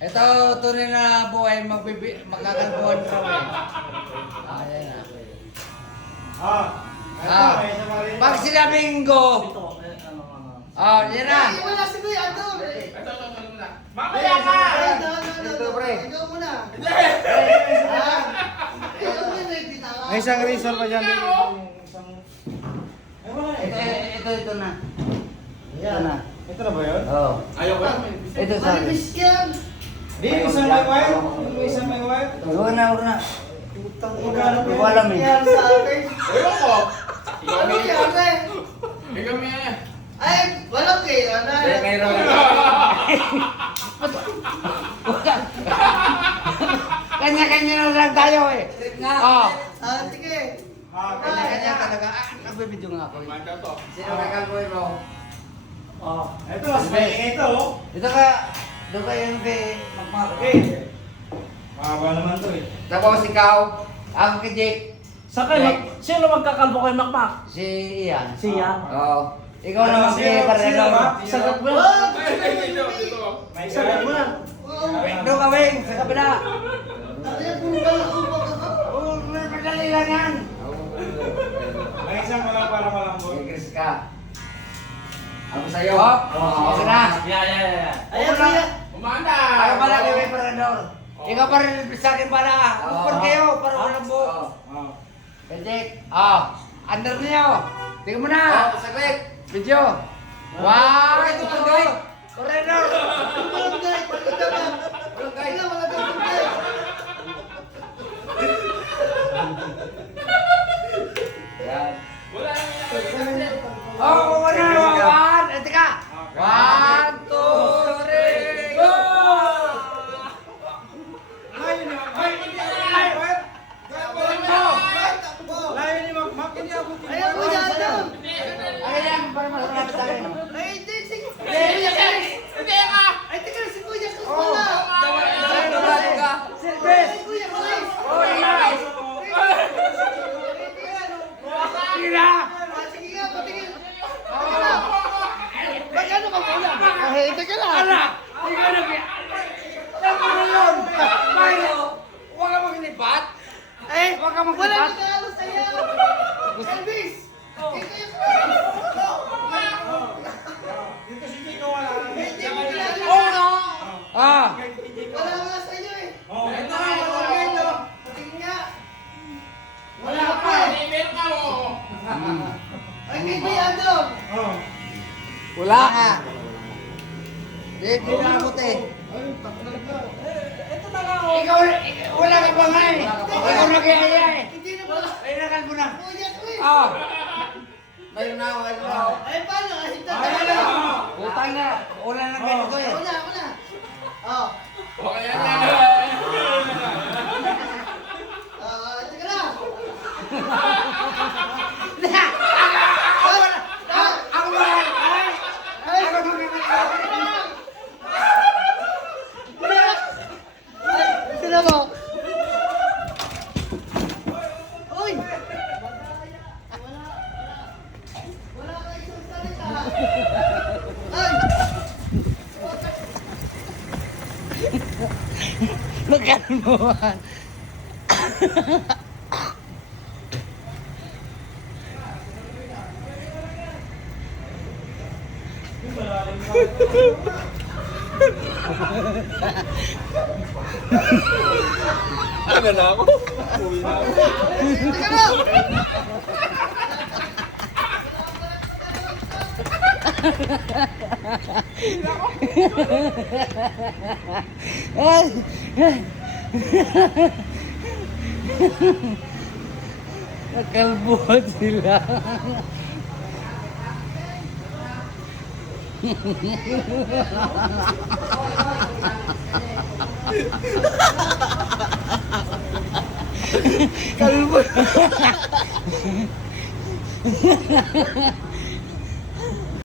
Ito, tunay na buhay, magkakalbuhan raw eh. Ayan na. Pag sinabing go, yan na. Wala si Kuya Adol. Ito muna. Mamaya ka! Ito, pre. Ikaw muna. May isang reason pa dyan. Ito na. Ito na. Ito na ba yun? Oo. Ayaw ko naman. Ito sabi. Manipis yan. Di, isang may wire. Isang may wire. Huwag na. Magkano po Hindi ko alam eh. Yan sa akin. Ayaw ko. Ano yan eh? Ikaw may... Ay, walang kayo. Ano? Mayroon. Kanya-kanya na lang tayo eh. Oo. Sige. Kanya-kanya talaga. Nagbibidyo nga ako. Manda to. Sino kakalbuhin mo? Ito, mas may ito. Ito ka. Doon kayo yung kay Magmak. Okay. Mahaba naman to eh. Tapos ikaw, ako kay Jake, Sa kayo, sino magkakalbo kay Makmak? si Ian. Si Ian? Oo. Ikaw naman kay Paredor. Sagot mo yan. Wag! Ito. May isa Sagot mo yan. Doon ka, Wing, sa kabila. Ay, puro balakubak ako. Oo, madali lang yan. May isang walang para malambot. Chris ka. Ako sa'yo. Okay na. Yeah. Ayan, Kuya. Umanda! Ako pala kay Paredor. Ikaw pa rin sa akin pala. Upon kayo, para walang buhok. Kay Jake. Under niyo. Tingnan mo na. Saglit. Video. Wow, ito pa guys. Paredor. Walang guy. Pagkita ba? Walang guy. Wala guy. Yan. Wala naman. Wala na. One. Teka. 1, 2, 3, go! Layo ni Magmak. Layo ni Magmak. Hindi ako Ayan, Kuya Adol. Ay, yan. Para masalapit sa akin. Ay, hindi. Sige. Hindi ka! Ay, teka, si Kuya Chris Oo. pala. Silves. Ay, Kuya Chris. Oh, yes. Sige na. Sige nga, patingin. Magkano ba kuya? Ay, teka lang. Ala. Sige na. Ano na yun? Mayo. Huwag ka maglipat. Huwag ka Wala maglipat. nagkakalo sa'yo. Elvis. Ito yung Dito si Kiko wala. Hindi mo kilala. Wala nga sa'yo eh. Ito na, wala ganyo. Patingin nga. Wala pa. Meron ka mo. Ay, kay Kuya Adol. Wala ka. Hindi na ako te. Ikaw, wala ka pa nga eh. Ikaw nag-iaya eh. Hindi na pala. Ay, nakal mo na. Kuya Chris. Ayun na ako, ayun na ako. Ay, paano? Ay, Ayun na. Utang na. Wala na ganito eh. Ako na. Oh. Okay yan. Teka lang. Ako ba? Ay! Ako ba? Sino mo? Uy! Wala ka isang salita. Ay! Magkalmuhan. Ano na ako? Teka lang! Nagkalbuhan sila. Kalbo.